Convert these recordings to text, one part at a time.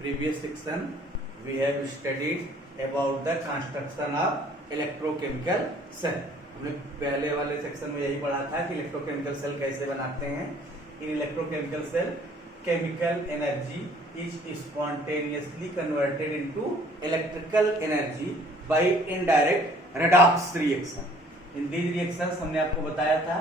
previous section we have studied about the construction of electrochemical cell. हमने पहले वाले section में यही पढ़ा था कि इलेक्ट्रोकेमिकल सेल कैसे बनाते हैं. In electrochemical cell chemical energy is spontaneously converted into electrical energy by indirect redox reaction. In these reactions हमने आपको बताया था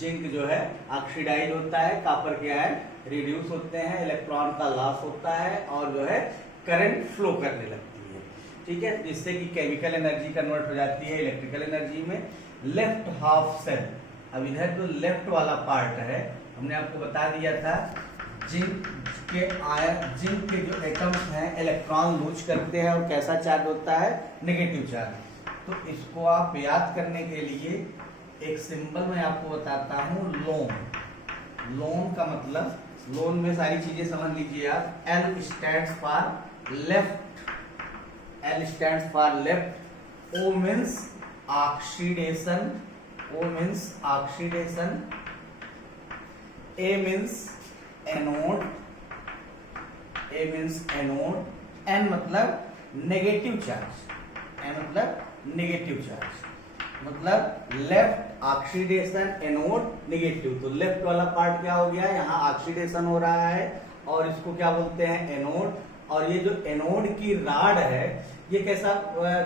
जिंक जो है ऑक्सीडाइज होता है, कॉपर के आयन रिड्यूस होते हैं, इलेक्ट्रॉन का लॉस होता है और जो है करंट फ्लो करने लगती है. ठीक है, जिससे कि केमिकल एनर्जी कन्वर्ट हो जाती है इलेक्ट्रिकल एनर्जी में. लेफ्ट हाफ सेल, अब इधर जो लेफ्ट वाला पार्ट है हमने आपको बता दिया था जिंक के जो एटम्स हैं इलेक्ट्रॉन लूज करते हैं और कैसा चार्ज होता है, नेगेटिव चार्ज. तो इसको आप याद करने के लिए एक सिंबल मैं आपको बताता हूं, लोन. लोन का मतलब, लोन में सारी चीजें समझ लीजिए आप. L stands for left, L stands for left. O means oxidation, O means oxidation. A means anode, A means anode. N मतलब नेगेटिव चार्ज, N मतलब नेगेटिव चार्ज. मतलब लेफ्ट ऑक्सीडेशन, एनोड नेगेटिव. तो लेफ्ट वाला part क्या हो गया, यहाँ oxidation हो रहा है और इसको क्या बोलते हैं, एनोड. और ये जो एनोड की राड है ये कैसा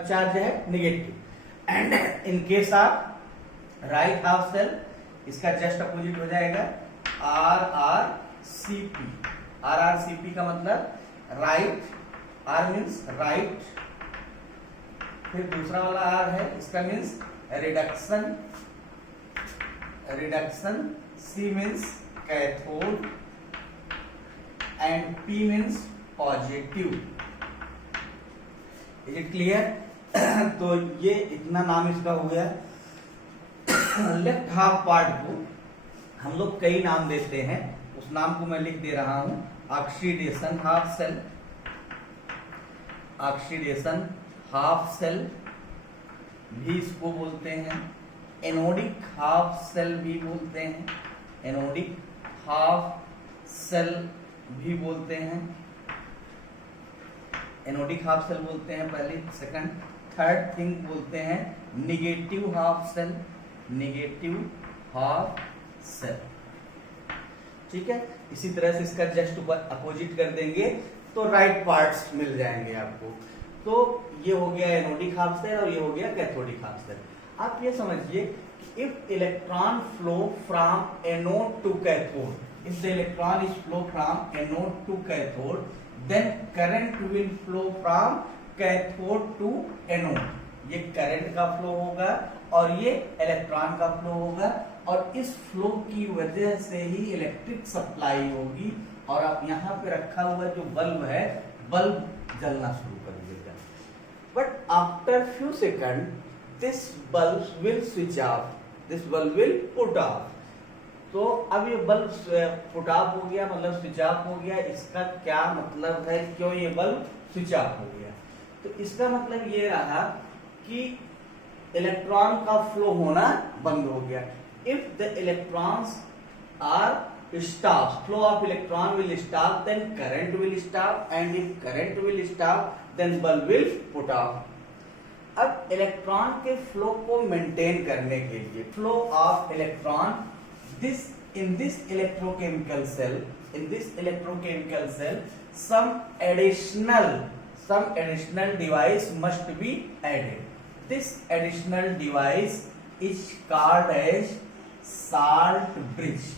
चार्ज है, negative. And in case of right half cell इसका जस्ट अपोजिट हो जाएगा, RRCP. RRCP का मतलब राइट, R मीन्स राइट. फिर दूसरा वाला R है, इसका means reduction, reduction. C means cathode and P means positive. Is it clear? तो ये इतना नाम इसका हो गया. लेफ्ट हाफ पार्ट को हम लोग कई नाम देते हैं, उस नाम को मैं लिख दे रहा हूं. Oxidation half cell, oxidation half cell भी इसको बोलते हैं. एनोडिक हाफ सेल भी बोलते हैं, एनोडिक हाफ सेल भी बोलते हैं. एनोडिक हाफ सेल बोलते हैं पहले. सेकंड, थर्ड थिंग बोलते हैं negative half cell, negative half cell. ठीक है, इसी तरह से इसका जस्ट ऊपर अपोजिट कर देंगे तो राइट पार्ट्स मिल जाएंगे आपको. तो ये हो गया एनोडिक हाफ सेल और ये हो गया कैथोडिक हाफ सेल. आप ये समझिए कि if electron flow from anode to cathode, if the electron is flow from anode to cathode, then current will flow from cathode to anode. ये करंट का फ्लो होगा और ये इलेक्ट्रॉन का फ्लो होगा और इस फ्लो की वजह से ही इलेक्ट्रिक सप्लाई होगी. और आप यहाँ पे रखा हुआ जो बल्ब है, बल्ब जलना शुरू कर देगा. But after few second this bulb will switch off, this bulb will put of. तो अब ये बल्ब पुट ऑफ हो गया, मतलब स्विच ऑफ हो गया. इसका क्या मतलब है, क्यों ये बल्ब स्विच ऑफ हो गया? तो इसका मतलब ये रहा कि इलेक्ट्रॉन का फ्लो होना बंद हो गया. If the electrons are stop, flow of electron will stop, then current will stop. And if current will stop then bulb will put off. अब इलेक्ट्रॉन के फ्लो को मेंटेन करने के लिए, flow of electron, in this electrochemical cell some additional device must be added. This additional device is called as salt bridge.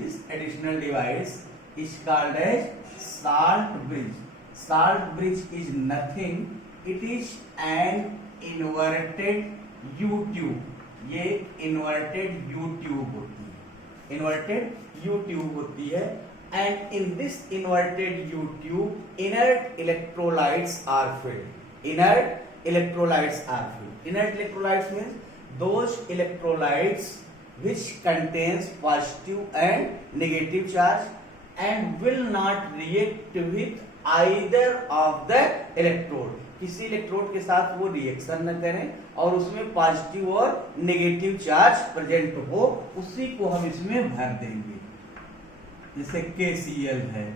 This additional device is called as salt bridge. Salt bridge is nothing, it is an inverted U tube. ये inverted U tube होती है, inverted U tube होती है. And in this inverted U tube, inert electrolytes are filled. Inert electrolytes are filled. Inert electrolytes means those electrolytes which contains positive and negative charge and will not react with either of the electrode. किसी electrode के साथ वो reaction न करें और उसमें positive और negative charge present हो, उसी को हम इसमें भर देंगे. जैसे KCl है,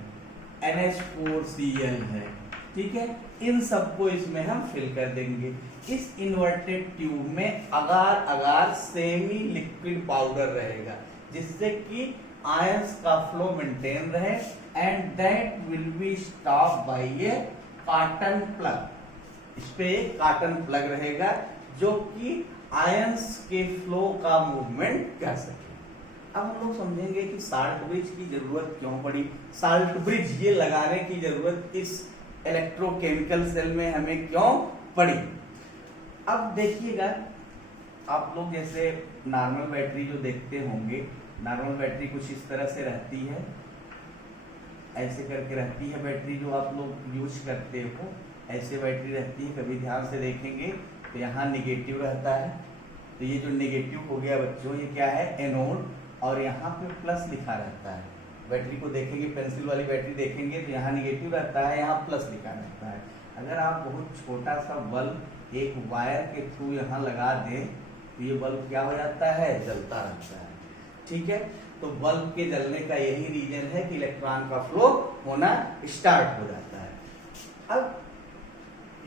NH4Cl है, ठीक है। इन सबको इसमें हम फिल कर देंगे। इस इन्वर्टेड ट्यूब में अगार अगार सेमी लिक्विड पाउडर रहेगा, जिससे कि आयंस का फ्लो मेंटेन रहे, and that will be stop by A cotton plug. इस पे एक कॉटन प्लग रहेगा जो कि आयंस के फ्लो का मूवमेंट कर सके। अब हम लोग समझेंगे कि साल्ट ब्रिज की जरूरत क्यों पड़ी। साल्ट ब्रिज ये लगाने की जरूरत इस इलेक्ट्रोकेमिकल सेल में हमें क्यों पड़ी। अब देखिएगा, आप लोग जैसे नॉर्मल बैटरी जो देखते होंगे, नॉर्मल बैटरी कुछ इस तरह से रहती है, ऐसे करके रहती है बैटरी जो आप लोग यूज करते हो, ऐसे बैटरी रहती है। कभी ध्यान से देखेंगे तो यहाँ निगेटिव रहता है, तो ये जो निगेटिव हो गया बच्चों, ये क्या है, एनोड, और यहाँ पे प्लस लिखा रहता है। बैटरी को देखेंगे, पेंसिल वाली बैटरी देखेंगे तो यहाँ निगेटिव रहता है, यहाँ प्लस लिखा रहता है। अगर आप बहुत छोटा सा बल्ब एक वायर के थ्रू यहाँ लगा दें तो ये बल्ब क्या हो जाता है, जलता रहता है, ठीक है। तो बल्ब के जलने का यही रीजन है कि इलेक्ट्रॉन का फ्लो होना स्टार्ट हो जाता है। अब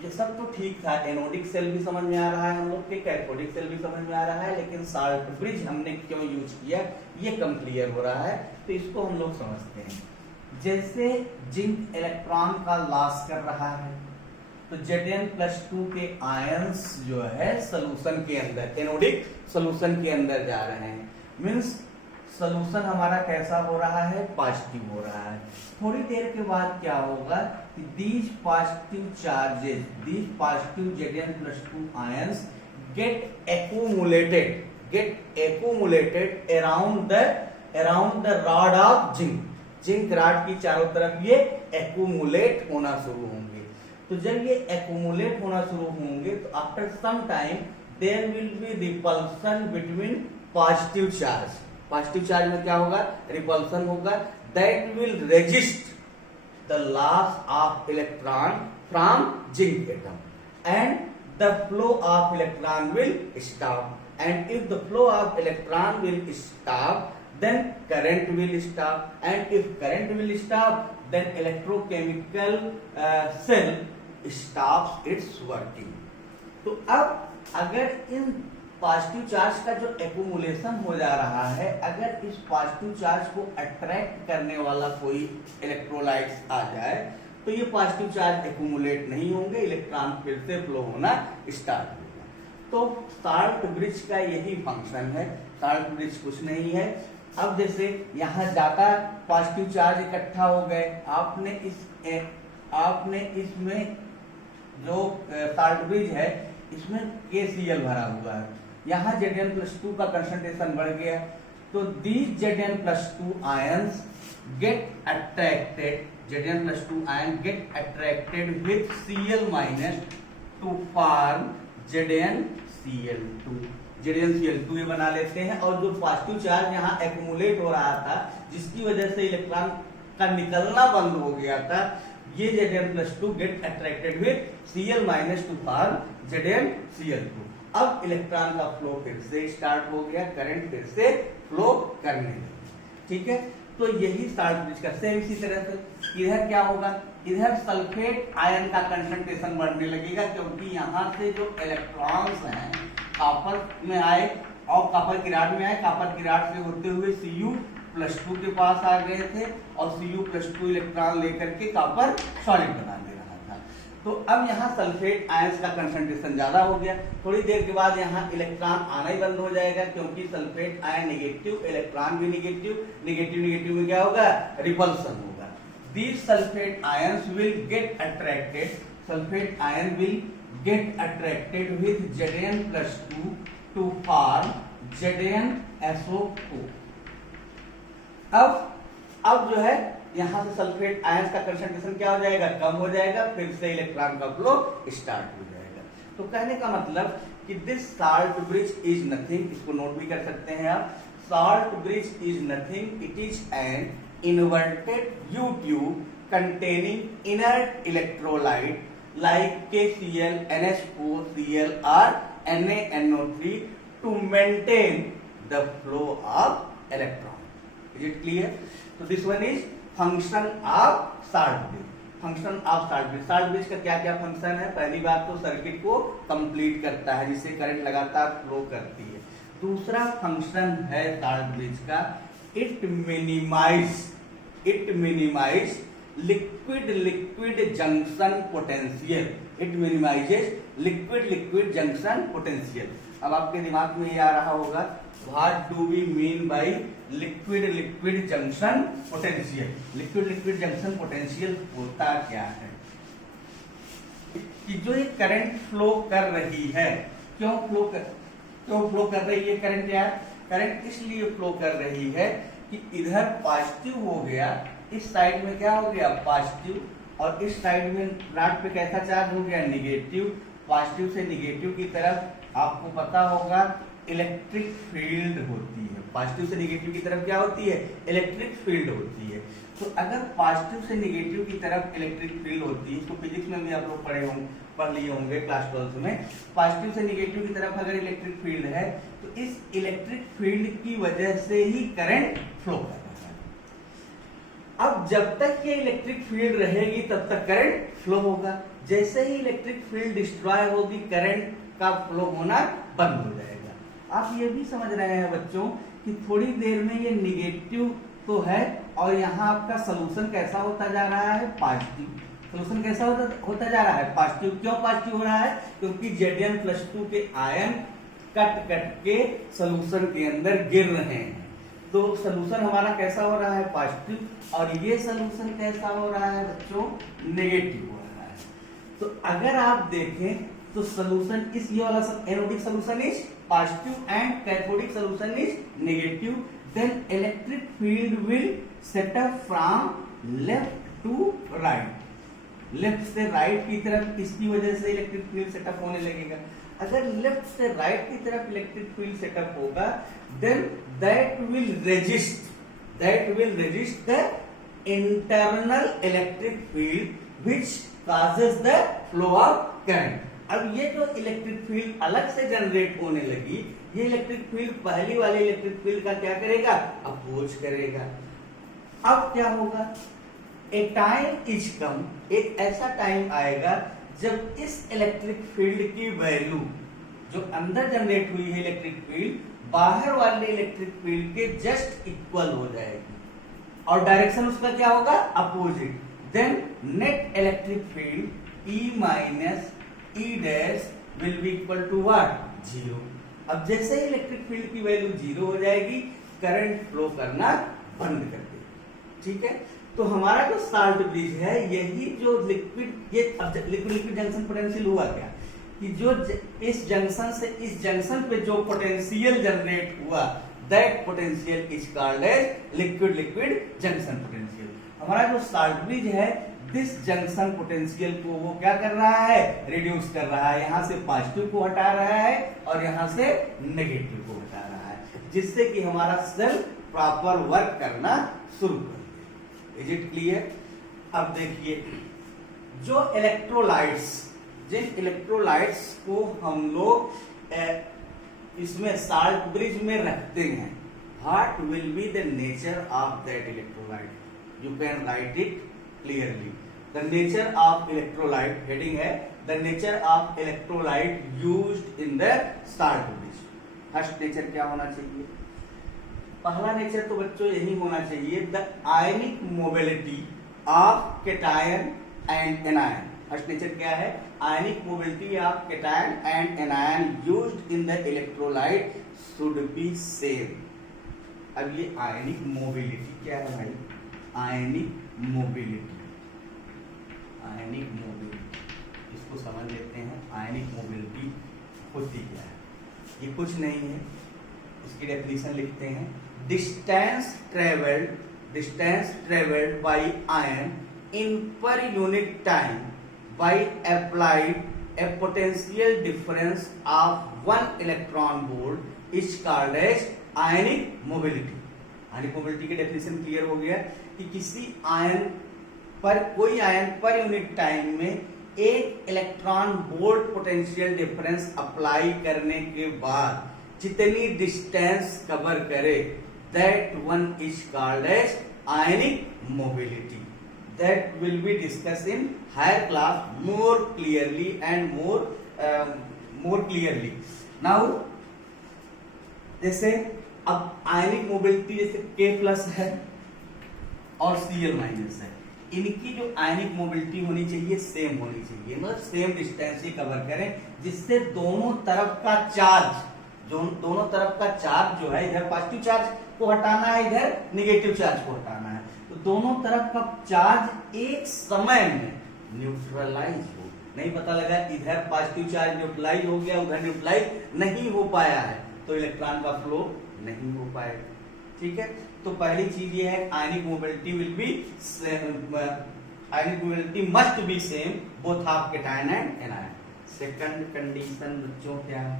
ये सब तो ठीक था, एनोडिक सेल भी समझ में आ रहा है हम लोग के, कैथोडिक सेल भी समझ में आ रहा है, लेकिन साल्ट ब्रिज हमने क्यों यूज किया ये कम क्लियर हो रहा है, तो इसको हम लोग समझते हैं। जैसे जिंक इलेक्ट्रॉन का लॉस कर रहा है, तो Zn+2 के आयंस जो है सोल्यूशन के अंदर, एनोडिक सोल्यूशन के अंदर जा रहे हैं, मींस सोल्यूशन हमारा कैसा हो रहा है, पॉजिटिव हो रहा है। थोड़ी देर के बाद क्या होगा कि these positive charges, these positive Zn+2 ions get accumulated around the rod of zinc. Zinc rod की चारों तरफ ये एक्यूमुलेट होना शुरू होंगे। तो जब ये एक्यूमुलेट होना शुरू होंगे तो after some time there will be repulsion between positive charge. Positive charge में क्या होगा, रिपल्सन होगा, that will resist the loss of electron from zinc atom, and the flow of electron will stop, and if the flow of electron will stop, then current will stop, and if current will stop, then electrochemical cell stops its working. तो अब अगर in positive charge का जो accumulation हो जा रहा है, अगर इस पॉजिटिव चार्ज को अट्रैक्ट करने वाला कोई इलेक्ट्रोलाइट्स आ जाए तो ये पॉजिटिव चार्ज एक्यूमुलेट नहीं होंगे, इलेक्ट्रॉन फिर से फ्लो होना स्टार्ट होगा। तो साल्ट ब्रिज का यही फंक्शन है। साल्ट ब्रिज कुछ नहीं है। अब जैसे यहाँ ज्यादा पॉजिटिव चार्ज इकट्ठा हो गए, आपने इसमें जो साल्ट ब्रिज है इसमें KCl भरा हुआ है, यहाँ Zn+2 का कंसंट्रेशन बढ़ गया, तो these Zn+2 ions get attracted, Zn+2 ion get attracted with Cl- to form ZnCl2। ZnCl2 ये बना लेते हैं, और जो पॉजिटिव चार्ज यहाँ एक्यूमुलेट हो रहा था जिसकी वजह से इलेक्ट्रॉन का निकलना बंद हो गया था, ये Zn+2 get attracted with Cl- to form ZnCl2। अब इलेक्ट्रॉन का फ्लो फिर से स्टार्ट हो गया, करंट फिर से फ्लो करने लगा, ठीक है। तो यही साल्ट ब्रिज का सेम इसी तरह से इधर क्या होगा, इधर सल्फेट आयन का कंसंट्रेशन बढ़ने लगेगा, क्योंकि यहाँ से जो इलेक्ट्रॉन्स हैं कॉपर में आए और कॉपर की रॉड में आए, कॉपर की रॉड से होते हुए Cu+2 के पास आ गए थे, और Cu+2 इलेक्ट्रॉन लेकर के कॉपर सॉलिड बना दे रहा था। तो अब यहाँ सल्फेट आयंस का कंसंट्रेशन ज्यादा हो गया, थोड़ी देर के बाद यहाँ इलेक्ट्रॉन आना ही बंद हो जाएगा, क्योंकि सल्फेट आयन नेगेटिव, इलेक्ट्रॉन भी नेगेटिव, नेगेटिव में क्या होगा, रिपल्सन होगा। These sulfate ions will get attracted, sulfate ion will get attracted with Zn+2 to form ZnSO4। अब जो है यहाँ से सल्फेट आयंस का कंसंट्रेशन क्या हो जाएगा, कम हो जाएगा, फिर से इलेक्ट्रॉन का फ्लो स्टार्ट हो जाएगा। तो कहने का मतलब कि this salt bridge is nothing, इसको नोट भी कर सकते हैं आप, salt bridge is nothing, it is an inverted U tube containing inert electrolyte like KCl, NH4Cl or NaNO3 to maintain the flow of electron. Is it clear? So this one is function of salt bridge. Function of salt bridge, salt bridge का क्या क्या function है? पहली बात तो circuit को complete करता है जिससे करंट लगातार फ्लो करती है। दूसरा फंक्शन है साल्ट ब्रिज का, it minimize liquid junction potential. It minimizes liquid junction potential. अब आपके दिमाग में ये आ रहा होगा, what do we mean by liquid junction potential? Liquid junction potential होता क्या है? कि जो ये करंट फ्लो कर रही है, क्यों फ्लो कर रही है करंट? यार करंट इसलिए फ्लो कर रही है कि इधर पॉजिटिव हो गया, इस साइड में क्या हो गया? पॉजिटिव, और इस साइड में रॉड पे कैसा चार्ज हो गया? निगेटिव। पॉजिटिव से निगेटिव की तरफ आपको पता होगा इलेक्ट्रिक फील्ड होती है। पॉजिटिव से निगेटिव की तरफ क्या होती है? इलेक्ट्रिक फील्ड होती है। तो अगर पॉजिटिव से निगेटिव की तरफ इलेक्ट्रिक फील्ड होती है, इसको फिजिक्स में भी आप लोग पढ़ लिए होंगे क्लास 12 में। पॉजिटिव से निगेटिव की तरफ अगर इलेक्ट्रिक फील्ड है तो इस इलेक्ट्रिक फील्ड की वजह से ही करंट फ्लो कर रहा है। अब जब तक ये इलेक्ट्रिक फील्ड रहेगी तब तक करंट फ्लो होगा। जैसे ही इलेक्ट्रिक फील्ड डिस्ट्रॉय होगी, करंट का फ्लो होना बंद हो जाएगा। आप ये भी समझ रहे हैं बच्चों कि थोड़ी देर में ये निगेटिव तो है और यहाँ आपका सोल्यूशन कैसा होता जा रहा है? पॉजिटिव। सोल्यूशन कैसा होता जा रहा है? पॉजिटिव। क्यों पॉजिटिव हो रहा है? क्योंकि Zn+2 के आयन कट के सोल्यूशन के अंदर गिर रहे हैं। तो सोल्यूशन हमारा कैसा हो रहा है? पॉजिटिव, और ये सोल्यूशन कैसा हो रहा है बच्चों? नेगेटिव हो रहा है। तो अगर आप देखें तो सोल्यूशन इस ये वाला anodic solution is positive and cathodic solution is negative, then electric field will set up from left to right. Left से राइट की तरफ इसकी वजह से इलेक्ट्रिक फील्ड सेटअप होने लगेगा। अगर लेफ्ट से राइट की तरफ इलेक्ट्रिक फील्ड सेटअप होगा, then that will resist the internal electric field which causes the flow of current. अब ये जो इलेक्ट्रिक फील्ड अलग से जनरेट होने लगी, ये इलेक्ट्रिक फील्ड पहली वाली इलेक्ट्रिक फील्ड का क्या करेगा? अपोज करेगा। अब क्या होगा? ए टाइम इज कम, एक ऐसा टाइम आएगा जब इस इलेक्ट्रिक फील्ड की वैल्यू जो अंदर जनरेट हुई है इलेक्ट्रिक फील्ड बाहर वाले इलेक्ट्रिक फील्ड के जस्ट इक्वल हो जाएगी, और डायरेक्शन उसका क्या होगा? Opposite. Then net electric field E minus E dash will be equal to what? 0। अब जैसे ही इलेक्ट्रिक फील्ड की वैल्यू 0 हो जाएगी, करंट फ्लो करना बंद कर देगी। ठीक है, तो हमारा जो साल्ट ब्रिज है, यही जो लिक्विड जंक्शन पोटेंशियल हुआ क्या कि जो इस जंक्शन से इस जंक्शन पे जो पोटेंशियल जनरेट हुआ, that potential is called as liquid junction potential. हमारा जो साल्ट ब्रिज है, दिस जंक्शन पोटेंशियल को वो क्या कर रहा है? रिड्यूस कर रहा है। यहाँ से पॉजिटिव को हटा रहा है और यहाँ से नेगेटिव को हटा रहा है, जिससे कि हमारा सेल प्रॉपर वर्क करना शुरू कर दे। Is it clear? अब देखिए, जो जिन इलेक्ट्रोलाइट्स को हम लोग इसमें साल्ट ब्रिज में रखते हैं, what will be the nature of that electrolyte? You can write it clearly. The nature of electrolyte, heading है the nature of electrolyte used in the salt bridge. First nature क्या होना चाहिए? पहला nature तो बच्चों यही होना चाहिए, the ionic mobility of cation and anion. First nature क्या है? Ionic mobility of cation and anion used in the electrolyte should be same. अब ये आयनिक मोबिलिटी क्या है भाई? आयनिक मोबिलिटी इसको समझ लेते हैं। आयनिक मोबिलिटी होती क्या है? ये कुछ नहीं है, इसकी डेफिनेशन लिखते हैं। Distance travelled by ion in per unit time by applied a potential difference of one electron volt is called as ionic mobility। Ionic mobility की डेफिनेशन क्लियर हो गया कि किसी आयन पर, कोई आयन पर यूनिट टाइम में एक electron volt potential difference apply करने के बाद जितनी डिस्टेंस कवर करे, that one is called as ionic mobility. That will be discussed in higher class more clearly and more clearly. Now जैसे अब आयनिक mobility जैसे K प्लस है और Cl माइनस है, इनकी जो आयनिक मोबिलिटी होनी चाहिए सेम होनी चाहिए, मतलब सेम डिस्टेंस ही कवर करें, जिससे दोनों तरफ का चार्ज जो है, इधर पॉजिटिव चार्ज को हटाना है, इधर निगेटिव चार्ज को हटाना है, तो दोनों तरफ का चार्ज एक समय में न्यूट्रलाइज हो। नहीं पता लगा इधर पॉजिटिव चार्ज न्यूट्रलाइज हो गया, उधर न्यूट्रलाइज नहीं हो पाया है, तो इलेक्ट्रॉन का फ्लो नहीं हो पाएगा। ठीक है, तो पहली चीज ये है ionic mobility will be ionic mobility must be same both of cation and anion. Second condition बच्चों क्या है?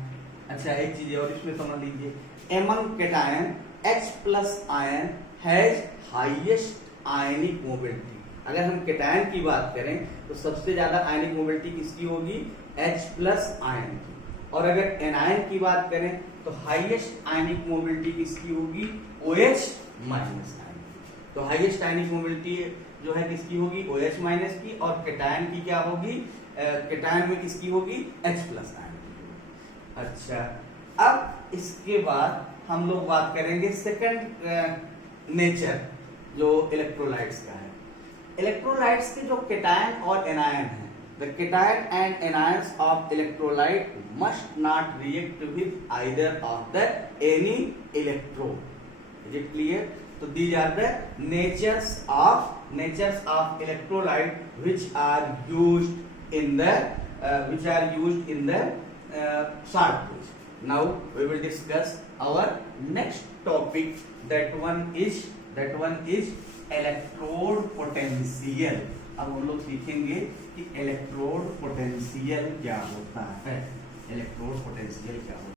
अच्छा एक चीज और इसमें समझ लीजिए, among cation H plus ion has highest ionic mobility. अगर हम कैटायन की बात करें तो सबसे ज्यादा आयनिक मोबिलिटी किसकी होगी? H प्लस आयन की। और अगर एनायन की बात करें तो हाईएस्ट आयनिक मोबिलिटी किसकी होगी? OH माइनस आयन की। तो हाईएस्ट आयनिक मोबिलिटी जो है किसकी होगी? OH माइनस की। और कैटायन की क्या होगी? कैटायन में किसकी होगी? H प्लस आयन की। अच्छा, अब इसके बाद हम लोग बात करेंगे सेकंड नेचर जो इलेक्ट्रोलाइट्स का है। इलेक्ट्रोलाइट्स के जो कैटायन और एनायन है, the cation and anions of electrolyte must not react with either of the any electrode. Is it clear? So these are the natures of electrolyte which are used in the short bridge. Now we will discuss our next topic. That one is electrode potential. अब हम लोग सीखेंगे कि electrode potential क्या होता है। Electrode potential क्या होता है।